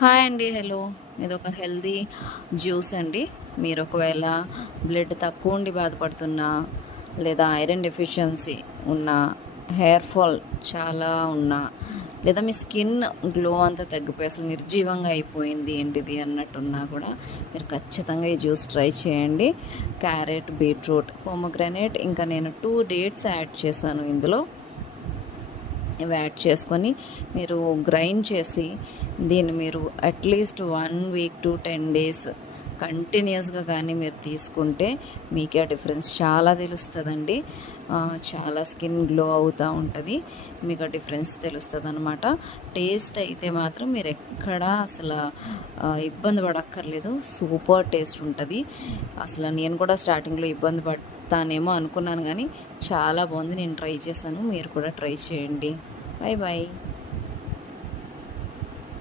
Hi అండి. Hello. ఇదొక healthy juice అండి. మీరు ఒకవేళ బ్లడ్ తక్కువ ఉండి బాధపడుతున్నా, లేదా ఐరన్ డెఫిషియన్సీ ఉన్నా, హెయిర్ ఫాల్ చాలా ఉన్నా, లేదా మీ స్కిన్ గ్లో అంతా తగ్గిపోయి అసలు నిర్జీవంగా అయిపోయింది ఏంటిది అన్నట్టున్నా కూడా మీరు ఖచ్చితంగా ఈ జ్యూస్ ట్రై చేయండి. క్యారెట్, బీట్రూట్, పోమోగ్రానేట్, ఇంకా నేను 2 డేట్స్ యాడ్ చేశాను ఇందులో. ఇవి యాడ్ చేసుకొని మీరు గ్రైండ్ చేసి దీన్ని మీరు అట్లీస్ట్ 1 వీక్ టు 10 డేస్ కంటిన్యూస్గా కానీ మీరు తీసుకుంటే మీకే ఆ డిఫరెన్స్ చాలా తెలుస్తుందండి. చాలా స్కిన్ గ్లో అవుతూ ఉంటుంది. మీకు ఆ డిఫరెన్స్ తెలుస్తుంది అనమాట. టేస్ట్ అయితే మాత్రం మీరు ఎక్కడా అసలు ఇబ్బంది పడక్కర్లేదు. సూపర్ టేస్ట్ ఉంటుంది. అసలు నేను కూడా స్టార్టింగ్లో ఇబ్బంది పడతానేమో అనుకున్నాను, కానీ చాలా బాగుంది. నేను ట్రై చేశాను, మీరు కూడా ట్రై చేయండి. Bye bye.